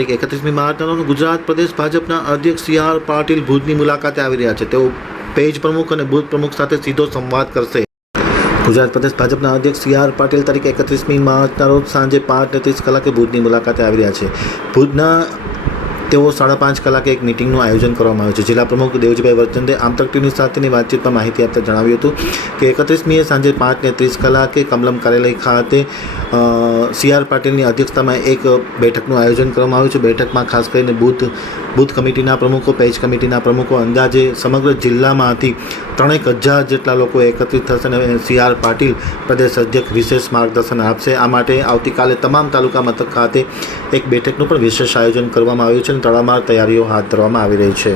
તારીખ એકત્રીસમી માર્ચના ગુજરાત પ્રદેશ ભાજપના અધ્યક્ષ સી આર પાટીલ ભુજની મુલાકાતે આવી રહ્યા છે. તેઓ પેજ પ્રમુખ અને બુથ પ્રમુખ સાથે સીધો સંવાદ કરશે. ગુજરાત પ્રદેશ ભાજપના અધ્યક્ષ સી આર પાટીલ તારીખ એકત્રીસમી માર્ચના રોજ સાંજે પાંચ ને ત્રીસ કલાકે ભુજની મુલાકાતે આવી રહ્યા છે. ભુજના તેઓ સાડા પાંચ કલાકે એક મિટિંગનું આયોજન કરવામાં આવ્યું છે. જિલ્લા પ્રમુખ દેવજીભાઈ વર્ચંદે આમતક ટીવી સાથેની વાતચીતમાં માહિતી આપતા જણાવ્યું હતું કે એકત્રીસમીએ સાંજે પાંચ ને ત્રીસ કલાકે કમલમ કાર્યાલય ખાતે સી આર પાટીલની અધ્યક્ષતામાં એક બેઠકનું આયોજન કરવામાં આવ્યું છે. બેઠકમાં ખાસ કરીને બુથ બૂથ કમિટીના પ્રમુખો, પેજ કમિટીના પ્રમુખો, અંદાજે સમગ્ર જિલ્લામાંથી ત્રણેક હજાર જેટલા લોકો એકત્રિત થશે અને સી આર પાટીલ પ્રદેશ અધ્યક્ષ વિશેષ માર્ગદર્શન આપશે. આ માટે આવતીકાલે તમામ તાલુકા મથક ખાતે એક બેઠકનું પણ વિશેષ આયોજન કરવામાં આવ્યું છે. તડામાર તૈયારીઓ હાથ ધરવામાં આવી રહી છે.